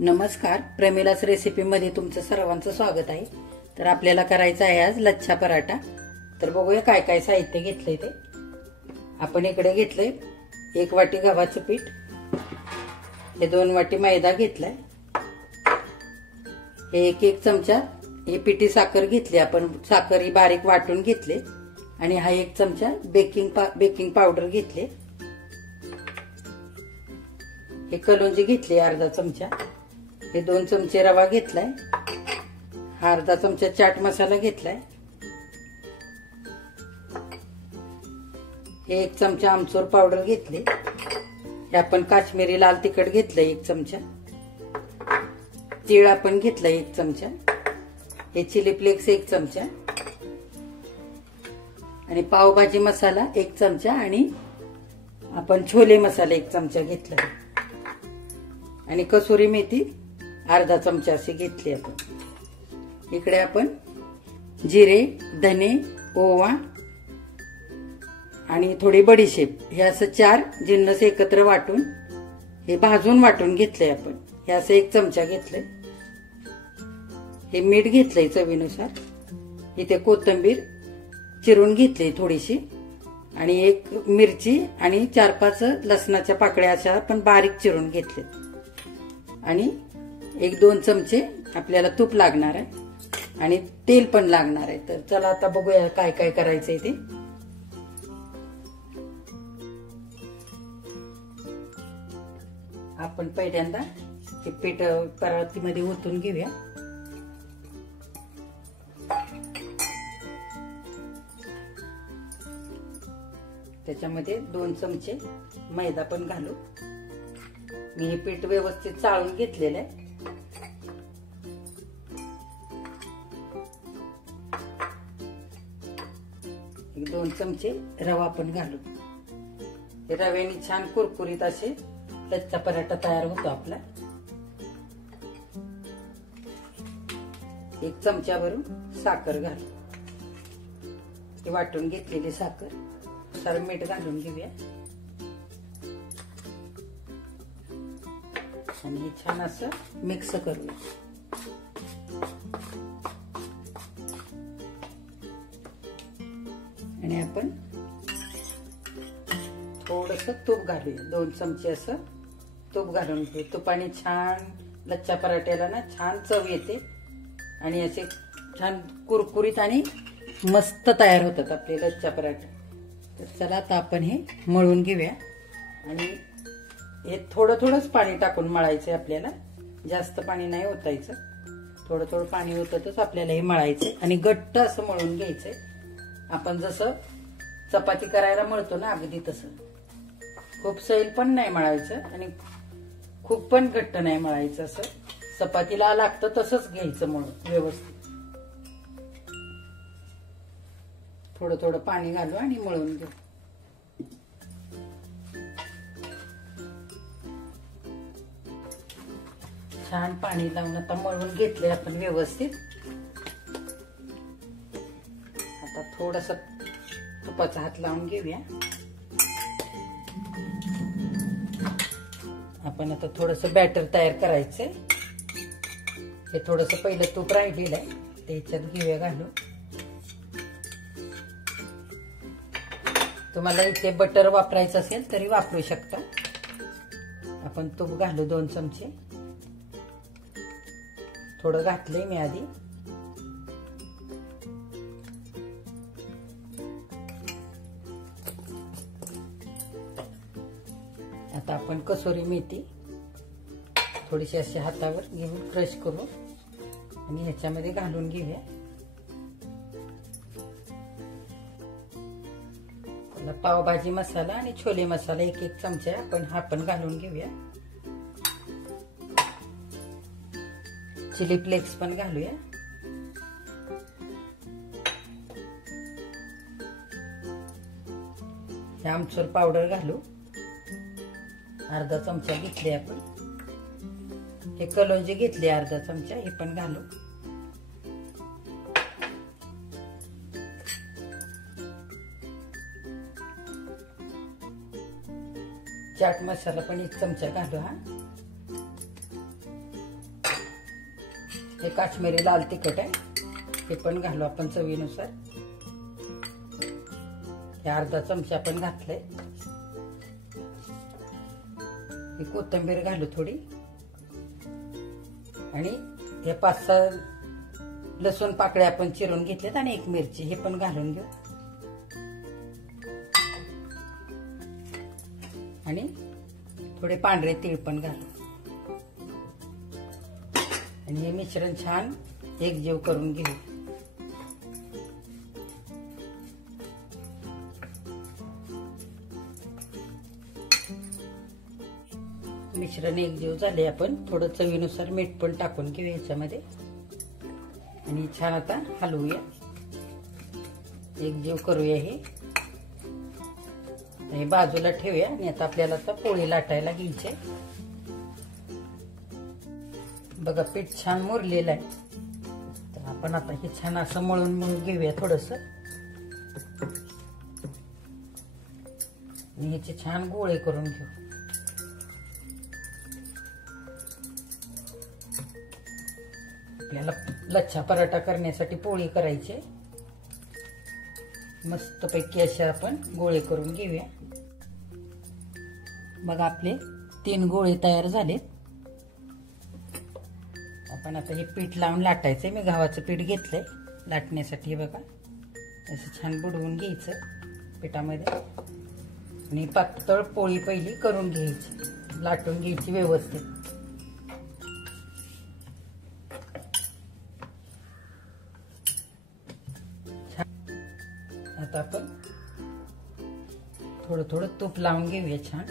नमस्कार, प्रमिलास रेसिपी मध्ये तुमचं सर्वांचं स्वागत आहे। तर आपल्याला करायचा आहे आज लच्छा पराठा। तर बघूया काय काय साहित्य घेतलंय ते। आपण इकडे घेतलंय 1 वाटी गव्हाचं पीठ, हे 2 वाटी मैदा घेतलाय, हे 1 चमचा हे पिठी साखर घेतली आपण, साखर ही बारीक वाटून घेतली, आणि हा 1 चमचा बेकिंग पावडर घेतले, हे कलोंजी घेतली अर्धा चमचा, हे 2 चमचे रवा घेतलाय, हा अर्धा चमचा चाट मसाला घेतलाय, हे 1 चमचा आमचूर पावडर घेतली, हे आपण काश्मीरी लाल तिखट घेतलंय 1 चमचा, तीळ आपण घेतलाय 1 चमचा, हे चिली फ्लेक्स 1 चमचा, आणि पावभाजी मसाला 1 चमचा, आणि आपण छोले मसाला 1 चमचा घेतला, आणि कसुरी मेथी अर्धा चमचा अशी घेतली आपण। इकडे आपण जिरे, धने, ओवा आणि थोडी बडीशेप हे असं 4 जिन्नस एकत्र वाटून हे भाजून वाटून घेतले आपण, हे असं 1 चमचा घेतले, हे मीठ घेतलंय चवीनुसार, इथे कोथिंबीर चिरून घेतली थोडीशी, आणि 1 मिरची आणि 4-5 लसणाच्या पाकळ्या अशा आपण बारीक चिरून घेतले, आणि 1-2 चमचे आपल्याला तूप लागणार आहे, आणि तेल पण लागणार आहे। तर चला आता बघूया काय काय करायचंय ते। आपण पहिल्यांदा हे पीठ परातीमध्ये ओतून घेऊया। त्याच्यामध्ये 2 चमचे मैदा पण घालू। मी हे पीठ व्यवस्थित चाळून घेतलेलं आहे। 2 चमचे रवा पण घालू। हे रव्याने छान कुरकुरीत असे लच्छा पराठा तयार होतो आपला। 1 चमच्यावरून साखर घालू, हे वाटून घेतलेली साखर, सारं मीठ घालून घेऊया, आणि हे छान असं मिक्स करूया। आणि आपण थोडंसं तूप घालूया, 2 चमचे असं तूप घालून घेऊ। तुपाने छान लच्छा पराठ्याला ना छान चव येते, आणि असे छान कुरकुरीत आणि मस्त तयार होतात आपले लच्छा पराठे। तर चला आता आपण हे मळून घेऊया, आणि हे थोडं थोडंच पाणी टाकून मळायचंय आपल्याला, जास्त पाणी नाही ओतायचं, थोडं थोडं पाणी ओततच आपल्याला हे मळायचंय, आणि घट्ट असं मळून घ्यायचंय। आपण जसं चपाती करायला मळतो ना अगदी तसं, खूप सैल पण नाही मळायचं आणि खूप पण घट्ट नाही मळायचं, असं चपातीला लागतं तसंच घ्यायचं मळून व्यवस्थित। थोडं थोडं पाणी घालू आणि मळून घेऊ। छान पाणी लावून आता मळून घेतले आपण व्यवस्थित। आता थोडासा तुपाचा हात लावून घेऊया। आपण आता थोडंसं बॅटर तयार करायचंय। हे थोडंसं पहिलं तूप राहिलेलं आहे ते ह्याच्यात घेऊया घालून। तुम्हाला इथे बटर वापरायचं असेल तरी वापरू शकता। आपण तूप घालू 2 चमचे, थोडं घातलंय मी आधी। आता आपण कसुरी मेथी थोडीशी अशी हातावर घेऊन क्रश करू, आणि ह्याच्यामध्ये घालून घेऊया। पावभाजी मसाला आणि छोले मसाला 1-1 चमचा आपण हा पण घालून घेऊया। चिली फ्लेक्स पण घालूया, हे आमचूर पावडर घालू, अर्धा चमचा घेतली आपण, हे कलोंजी घेतली अर्धा चमचा, हे पण घालू। चाट मसाला पण 1 चमचा घालू। हा हे काश्मीरी लाल तिखट आहे, हे पण घालू आपण चवीनुसार. हे अर्धा चमचा पण घातलंय. ही कोथिंबीर घालू थोडी आणि हे 5-6 लसूण पाकळ्या आपण चिरून घेतल्यात आणि 1 मिरची हे पण घालून घेऊ. आणि थोडे पांढरे तीळ पण घालू आणि हे मिश्रण छान एकजीव करून घेऊ. मिश्रण एकजीव झाले. आपण थोडं चवीनुसार मीठ पण टाकून घेऊ याच्यामध्ये आणि छान आता हलवूया, एकजीव करूया. हे बाजूला ठेवूया आणि आता आपल्याला आता पोळी लाटायला घ्यायची. बघा पीठ छान मुरलेलं आहे, तर आपण आता हे छान असं मळून घेऊया थोडस आणि ह्याचे छान गोळे करून घेऊ. आपल्याला लच्छा पराठा करण्यासाठी पोळी करायची. मस्तपैकी असे आपण गोळे करून घेऊया. बघा आपले 3 गोळे तयार झालेत. आपण आता हे पीठ लावून लाटायचंय. मी गव्हाचं पीठ घेतलंय लाटण्यासाठी. बघा असं छान बुडवून घ्यायचं पिठामध्ये आणि पातळ पोळी पहिली करून घ्यायची, लाटून घ्यायची व्यवस्थित. आता आपण थोडं थोडं तूप लावून घेऊया. छान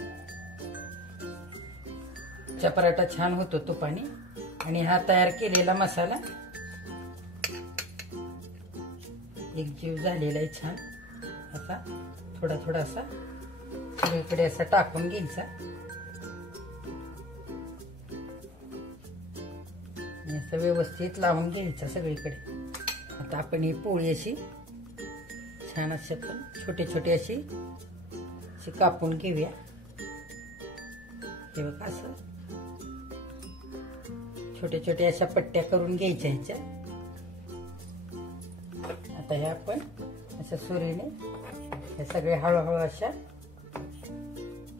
पराठा छान होतो तुपाने. आणि हा तयार केलेला मसाला एकजीव झालेला आहे छान. असा थोडा थोडासा सगळीकडे असा टाकून घ्यायचा आणि असं व्यवस्थित लावून घ्यायचा सगळीकडे. आता आपण ही पोळी अशी छान अशी आपण छोटे छोटे अशी कापून घेऊया. हे बघा असं छोटे छोटे अशा पट्ट्या करून घ्यायच्या ह्याच्या. आता हे आपण अशा सुरीने हे सगळे हळूहळू अशा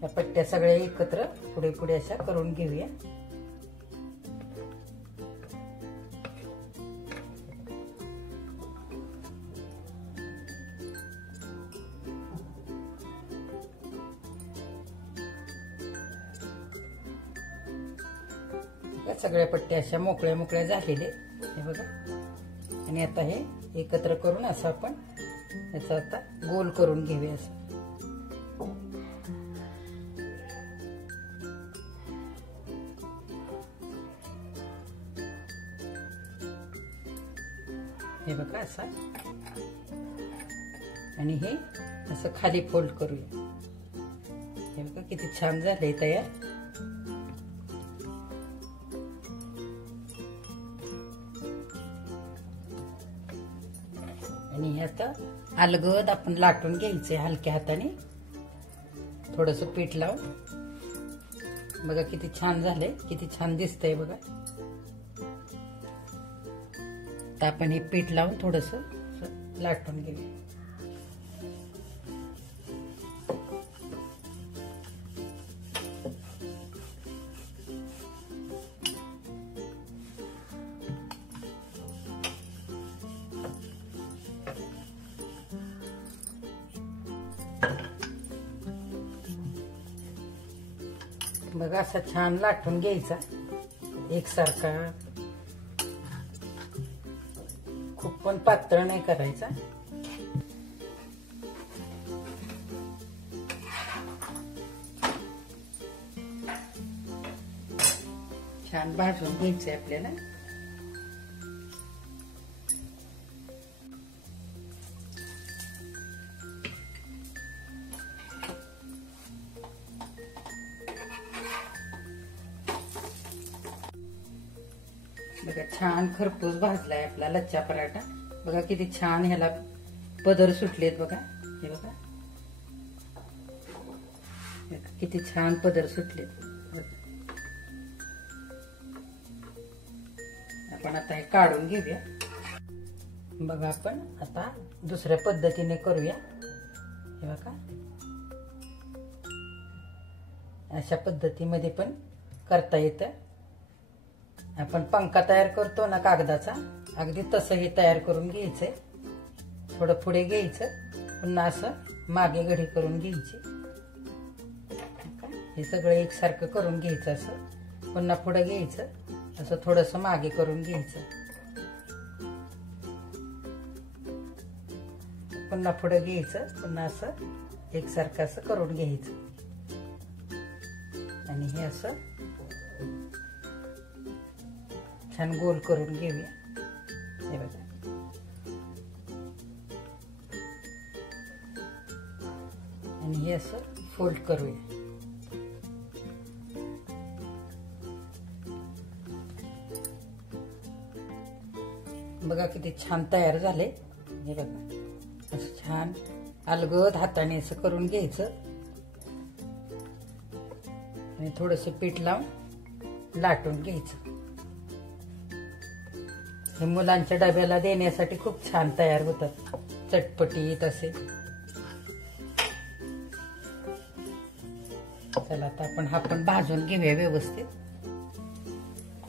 या पट्ट्या सगळ्या एकत्र पुढे पुढे अशा करून घेऊया. सगळ्या पट्ट्या अशा मोकळ्या मोकळ्या झालेले हे बघा. आणि आता हे एकत्र करून असं आपण याचा आता गोल करून घेऊया. असं हे बघा असा. आणि हे असं खाली फोल्ड करूया. हे बघा किती छान झालंय तयार. आणि हे आता अलगद आपण लाटून घ्यायचे हलक्या हाताने थोडस पीठ लावून. बघा किती छान झालंय, किती छान दिसतंय बघा. तर आपण हे पीठ लावून थोडस लाटून घेऊया. बघा असा छान लाटून घ्यायचा एकसारखा. खूप पण पातळ नाही करायचा. छान भाजून घ्यायचंय आपल्याला. बघा छान खरपूस भाजलाय आपला लच्छा पराठा. बघा किती छान ह्याला पदर सुटलेत बघा. हे बघा किती छान पदर सुटलेत. आपण आता हे काढून घेऊया. बघा आपण आता दुसऱ्या पद्धतीने करूया. हे बघा अशा पद्धतीमध्ये पण करता येतं. आपण पंखा तयार करतो ना कागदाचा, अगदी तसं हे तयार करून घ्यायचंय. थोडं पुढे घ्यायचं, पुन्हा असं मागे घडी करून घ्यायची. हे सगळं एकसारखं करून घ्यायचं. असं पुन्हा पुढे घ्यायचं, असं थोडंसं मागे करून घ्यायचं, पुन्हा पुढे घ्यायचं, पुन्हा असं एकसारखं असं करून घ्यायचं. आणि हे असं छान गोल करून घेऊया. हे बघा आणि हे असं फोल्ड करूया. बघा किती छान तयार झाले. हे बघा असं छान अलगद हाताने असं करून घ्यायचं आणि थोडंसं पीठ लावून लाटून घ्यायचं. हे मुलांच्या डब्याला देण्यासाठी खूप छान तयार होतात, चटपटीत असे. चला आता आपण भाजून घेऊया व्यवस्थित.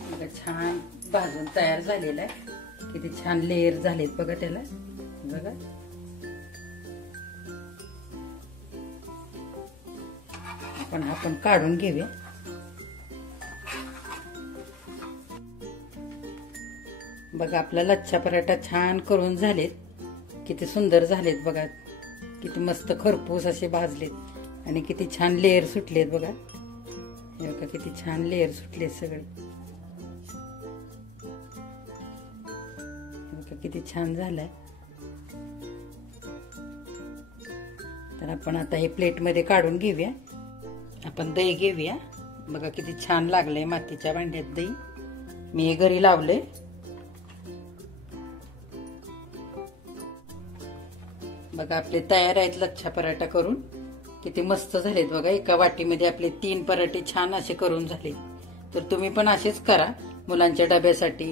बघा छान भाजून तयार झालेला आहे. किती छान लेयर झालेत बघा त्याला. बघा आपण काढून घेऊया. बघा आपला लच्छा पराठा छान करून झालेत. किती सुंदर झालेत बघा. किती मस्त खरपूस असे भाजलेत आणि किती छान लेयर सुटलेत बघा. हे बघा किती छान लेयर सुटलेत सगळे. बघा किती छान झालंय. तर आपण आता हे प्लेटमध्ये काढून घेऊया. आपण दही घेऊया. बघा किती छान लागलंय मातीच्या भांड्यात दही. मी हे घरी लावलंय. बघा आपले तयार आहेत लच्छा पराठा करून. किती मस्त झालेत बघा. एका वाटीमध्ये आपले 3 पराठे छान असे करून झाले. तर तुम्ही पण असेच करा मुलांच्या डब्यासाठी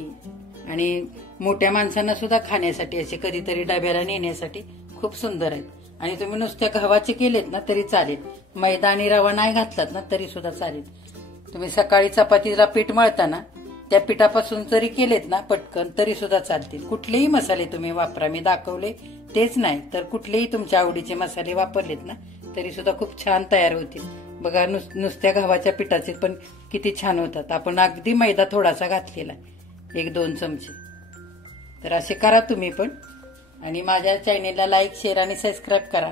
आणि मोठ्या माणसांना सुद्धा खाण्यासाठी. असे कधीतरी डब्याला नेण्यासाठी खूप सुंदर आहेत. आणि तुम्ही नुसत्या गव्हाचे केलेत ना तरी चालेल, मैदा आणि रवा नाही घातलात ना तरी सुद्धा चालेल. तुम्ही सकाळी चपातीला पीठ मळताना त्या पिठापासून जरी केलेत ना पटकन तरी सुद्धा चालतील. कुठलेही मसाले तुम्ही वापरा, मी दाखवले तेच नाही तर कुठलेही तुमच्या आवडीचे मसाले वापरलेत ना तरी सुद्धा खूप छान तयार होतील. बघा नुसत्या गव्हाच्या पिठाचे पण किती छान होतात. आपण अगदी मैदा थोडासा घातलेला, 1-2 चमचे. तर असे करा तुम्ही पण. आणि माझ्या चॅनेलला लाईक, शेअर आणि सबस्क्राईब करा.